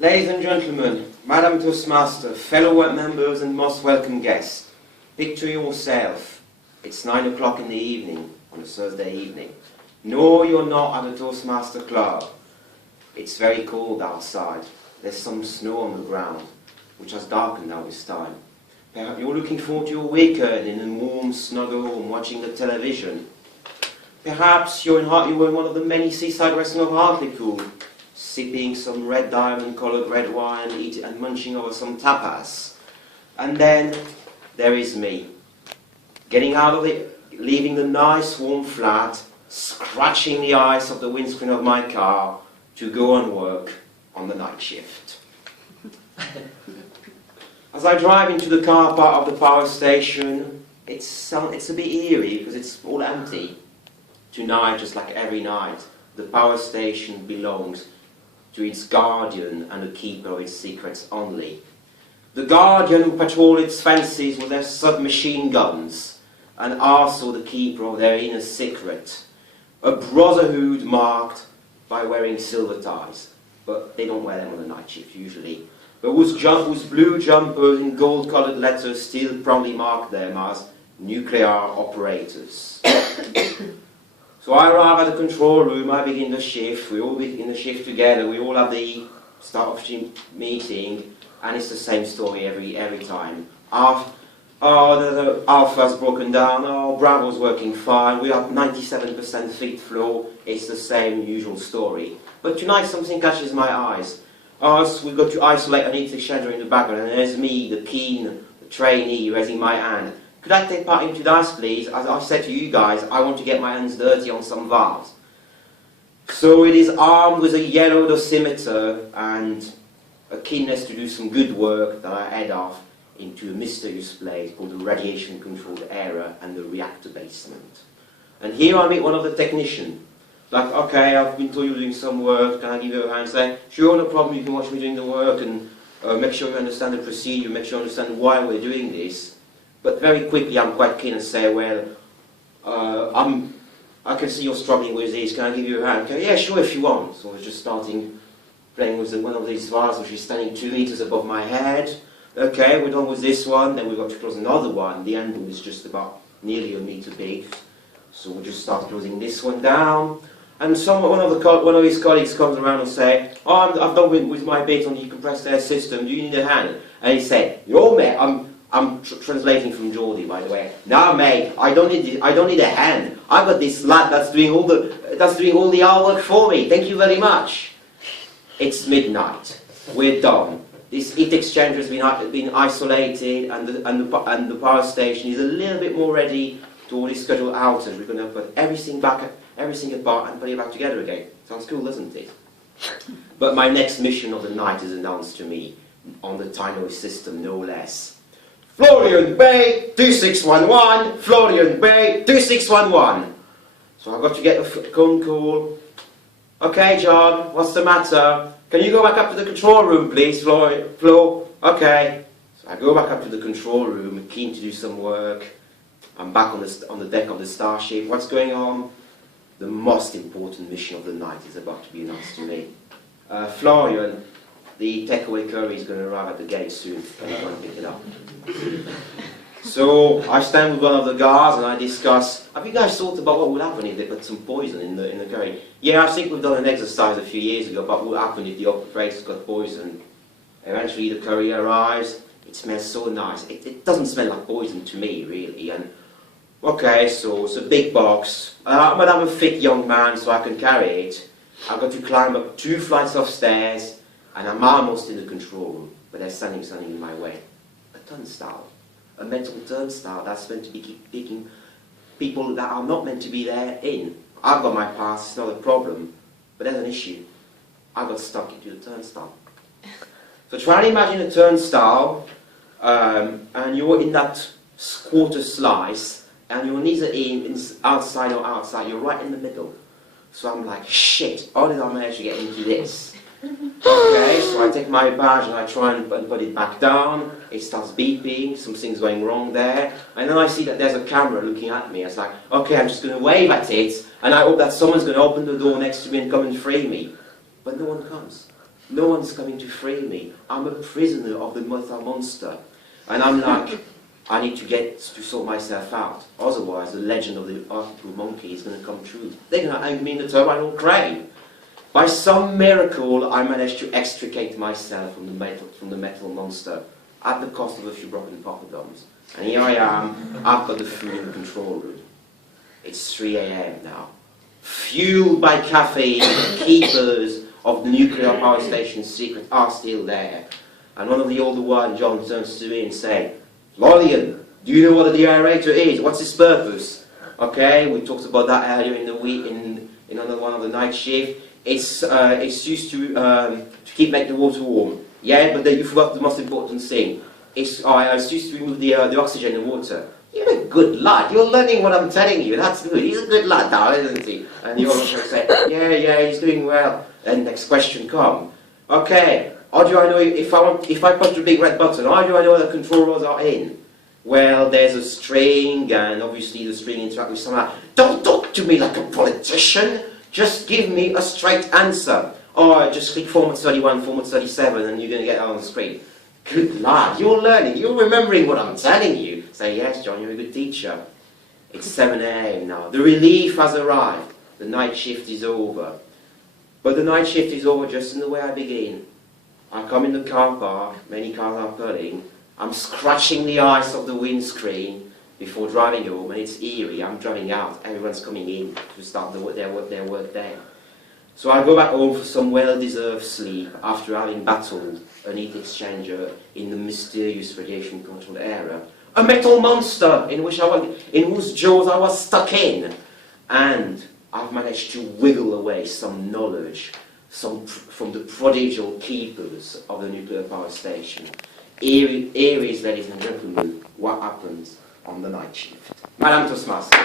Ladies and gentlemen, Madam Toastmaster, fellow members and most welcome guests, picture yourself. It's 9 o'clock in the evening, on a Thursday evening. No, you're not at a Toastmaster club. It's very cold outside. There's some snow on the ground, which has darkened now this time. Perhaps you're looking forward to your weekend in a warm, snug home, watching the television. Perhaps you're in one of the many seaside restaurants of Hartlepool, sipping some red diamond-coloured red wine, eating and munching over some tapas. And then there is me, getting out of it, leaving the nice warm flat, scratching the ice of the windscreen of my car to go and work on the night shift. As I drive into the car park of the power station, it's a bit eerie because it's all empty. Tonight, just like every night, the power station belongs to its guardian and the keeper of its secrets only. The guardian who patrol its fences with their submachine guns, and also the keeper of their inner secret. A brotherhood marked by wearing silver ties, but they don't wear them on the night shift usually. But whose blue jumpers in gold-coloured letters still proudly mark them as nuclear operators. So I arrive at the control room, I begin the shift, we all begin the shift together, we all have the start of the meeting, and it's the same story every time. The Alpha's broken down, Bravo's working fine, we have 97% feed flow, it's the same usual story. But tonight something catches my eyes. We've got to isolate an heat exchanger in the background, and there's me, the keen trainee, raising my hand. Could I take part in today's, please? As I said to you guys, I want to get my hands dirty on some valves. So it is armed with a yellow dosimeter and a keenness to do some good work that I head off into a mysterious place called the radiation-controlled area and the reactor basement. And here I meet one of the technicians. Like, okay, I've been told you're doing some work, can I give you a hand? Say, sure, no problem, you can watch me doing the work and make sure you understand the procedure, make sure you understand why we're doing this. But very quickly I'm quite keen and say, well, I can see you're struggling with this, can I give you a hand? Okay, yeah, sure, if you want. So I was just starting playing with one of these valves which is standing 2 meters above my head. Okay, we're done with this one, then we've got to close another one. The handle is just about nearly a meter big. So we'll just start closing this one down. And one of his colleagues comes around and say, I've done with my bit on the compressed air system, do you need a hand? And he said, yo mate, I'm translating from Geordie, by the way. No, mate, I don't need a hand. I've got this lad that's doing all the hard work for me. Thank you very much. It's midnight. We're done. This heat exchanger has been isolated, and the power station is a little bit more ready to all these scheduled outage. We're going to put everything apart, and put it back together again. Sounds cool, doesn't it? But my next mission of the night is announced to me on the Tyno system, no less. Florian Bay 2611, Florian Bay 2611. So I've got to get a phone call. Okay, John, what's the matter? Can you go back up to the control room, please, Flo? Okay. So I go back up to the control room, keen to do some work. I'm back on the deck of the Starship. What's going on? The most important mission of the night is about to be announced to me. Florian, the takeaway curry is going to arrive at the gate soon. Can you go and pick it up? So I stand with one of the guards and I discuss, have you guys thought about what would happen if they put some poison in the curry? Yeah, I think we've done an exercise a few years ago about what would happen if the operators got poisoned. Eventually the curry arrives, it smells so nice. It doesn't smell like poison to me, really. And okay, so it's a big box. But I'm a fit young man, so I can carry it. I've got to climb up 2 flights of stairs, and I'm almost in the control room, but there's something in my way. A turnstile. A mental turnstile that's meant to be picking people that are not meant to be there in. I've got my pass, it's not a problem, but there's an issue. I got stuck into the turnstile. So try and imagine a turnstile, and you're in that quarter slice, and your knees are outside or outside, you're right in the middle. So I'm like, shit, how did I manage to get into this? Okay, so I take my badge and I try and put it back down. It starts beeping, something's going wrong there. And then I see that there's a camera looking at me. It's like, okay, I'm just going to wave at it, and I hope that someone's going to open the door next to me and come and free me. But no one comes. No one's coming to free me. I'm a prisoner of the metal monster. And I'm like, I need to sort myself out. Otherwise, the legend of the article monkey is going to come true. They're going to hang me in the terminal crane. By some miracle, I managed to extricate myself from the metal monster at the cost of a few broken poppadoms. And here I am, I've got the food in the control room. It's 3 a.m. now. Fueled by caffeine, the keepers of the nuclear power station's secret are still there. And one of the older one, John, turns to me and says, Lollian, do you know what a deaerator is? What's its purpose? Okay, we talked about that earlier in the week, in another one of the night shift. It's used to make the water warm. Yeah, but then you forgot the most important thing. It's used to remove the oxygen in water. You're a good lad. You're learning what I'm telling you. That's good. He's a good lad, darling, isn't he? And the other person say, yeah, he's doing well. Then next question come. Okay, how do I know if I push the big red button? How do I know the control rods are in? Well, there's a string, and obviously the string interacts with somehow. Don't talk to me like a politician. Just give me a straight answer. Or just click format 31, format 37, and you're going to get it on the screen. Good lad, you're learning, you're remembering what I'm telling you. Say, yes, John, you're a good teacher. It's 7 a.m. now. The relief has arrived. The night shift is over. But the night shift is over just in the way I begin. I come in the car park, many cars are pulling. I'm scratching the ice of the windscreen before driving home, and it's eerie. I'm driving out, everyone's coming in to start their work day. So I go back home for some well-deserved sleep after having battled an heat exchanger in the mysterious radiation-controlled area. A metal monster in whose jaws I was stuck in. And I've managed to wiggle away some knowledge from the prodigal keepers of the nuclear power station. Here is, ladies and gentlemen, what happens on the night shift. Madame Toastmaster.